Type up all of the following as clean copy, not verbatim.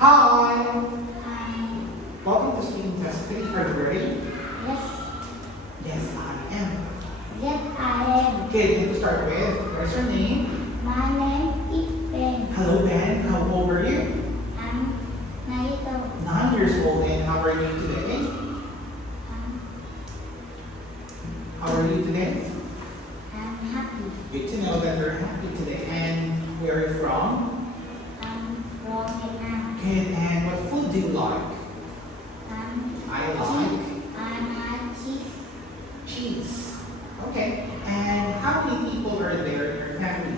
Hi! Hi. Welcome to Speaking Test 3. Are you ready? Yes. Yes, I am. Yes, I am. Okay, to start with, what's your name? My name is Ben. Hello, Ben. How old are you? I'm 9 years old. 9 years old. And how are you today? I'm, How are you today? I'm happy. Good to know that you're happy today. And where are you from? I'm from Vietnam. Good. And what food do you like? I like I like cheese. cheese. Okay. And how many people are there in your family?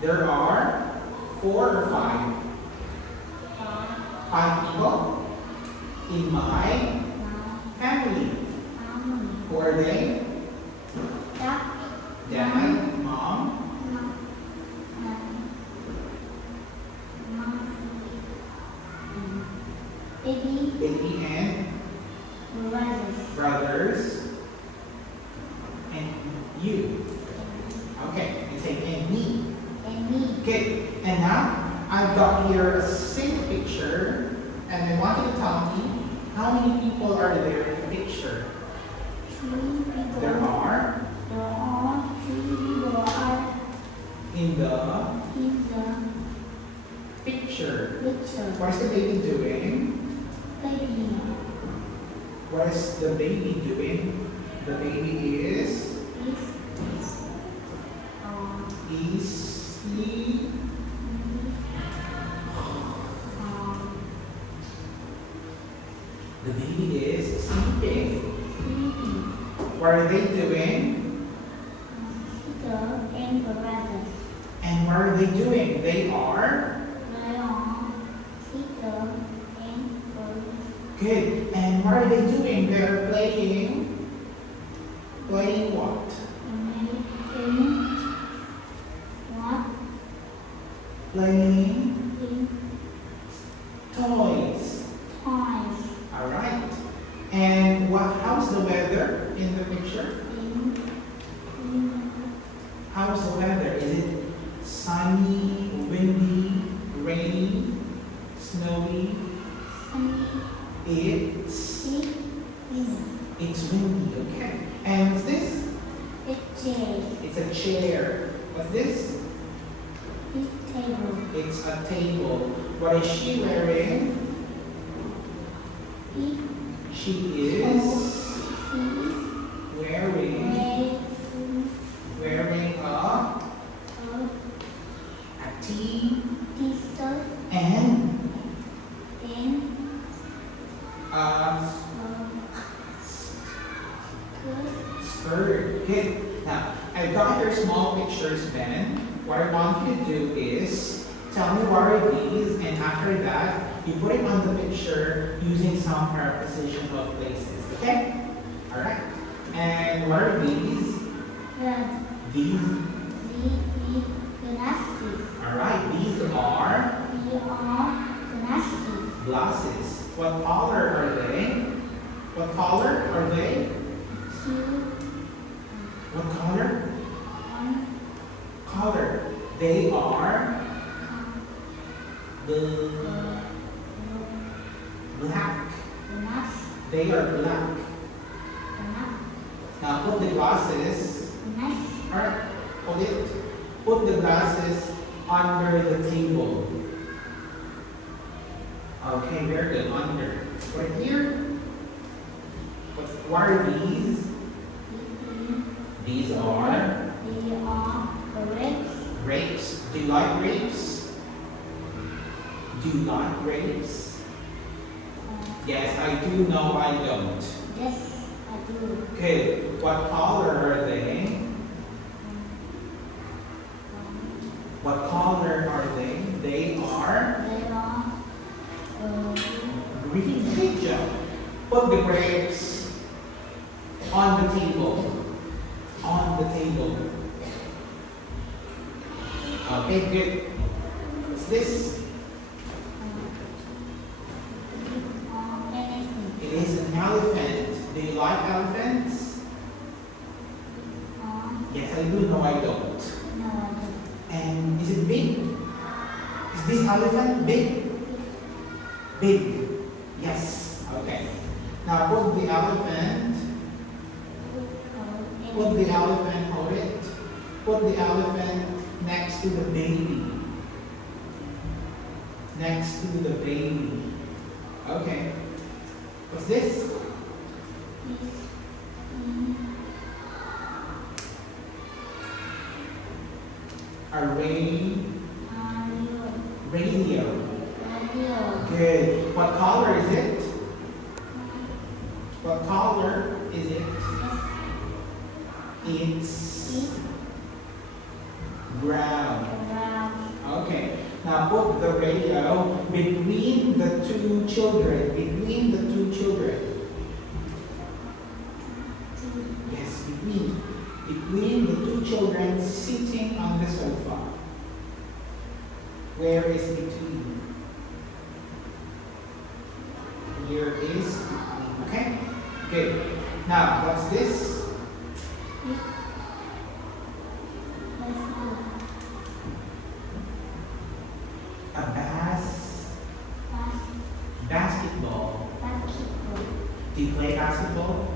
There are 4 or 5. 5 people in my family. Who are they? Dad, mom, baby, and brothers, and you. Okay, and say and me. Okay, and now I've got here a single picture, and I want you to tell me how many people are there in the picture. There are in the picture. What is the baby doing? What is the baby doing? The baby is sleep. The baby is sleeping. What are they doing? And what are they doing? They are good. And what are they doing? They're playing. Playing what? Playing toys. Alright. And how's the weather in the picture? How's the weather? Is it sunny, windy, rainy, snowy? It's windy, okay. And what's this? It's a chair. What's this? It's a table. What is she wearing? She is wearing a tee and a skirt. Good. Now, I've got your small pictures, Ben. What I want you to do is tell me what are these, and after that, you put it on the picture using some preposition of places. Okay? Alright. And what are these? These. Alright, these are glasses. What color are they? What color are they? What color? Color. They are black. They are black. Now put the glasses. Alright, hold it. Put the glasses under the table. Okay, very good. Under. Right here. What are these? These are grapes. Do you like grapes? Do you like grapes? Yes, I do. No, I don't. Yes, I do. Okay, what color are they? What color are they? They are green. Good job. Put the grapes on the table. On the table. Okay, good. What's this? It is an elephant. Do you like elephants? Yes, I I do. No, I don't. No, I don't. And is it big? Is this elephant big? Big. Yes. Okay. Now put the elephant. Put the elephant. Hold it. Put the elephant next to the baby. Next to the baby. Okay. What's this? A radio. Good. What color is it? What color is it? It's brown. Okay. Now put the radio between the two children. Between the two children. Yes, between. Between the two children sitting on the sofa. Where is between? Here is between. Okay? Good. Now, what's this? A basketball. Do you play basketball?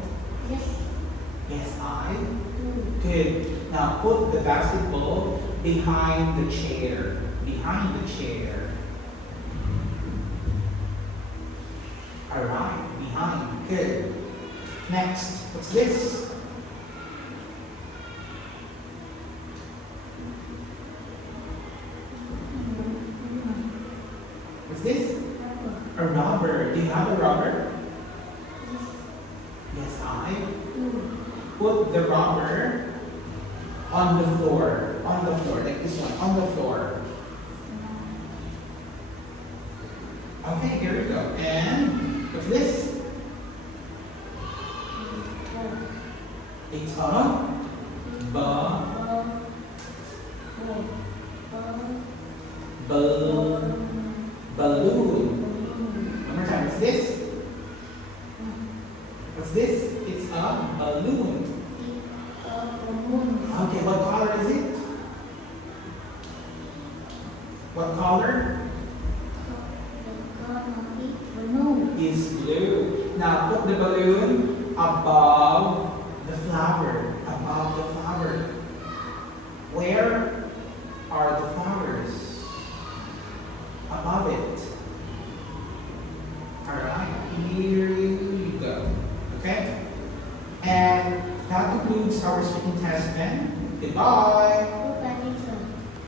Yes, I. Good. Now put the basketball behind the chair. Behind the chair. Alright, behind. Good. Next, what's this? What's this? A rubber. Do you have a rubber? Yes, I. Put the rubber on the floor. On the floor, like this one. On the floor. Okay, here we go. And what's this? It's a balloon. One more time. What's this? What's this? It's a balloon. Okay, what color is it? What color? Is blue. Now put the balloon above the flower. Above the flower. Where are the flowers? Above it. Alright, here you go. Okay? And that concludes our speaking test then. Goodbye!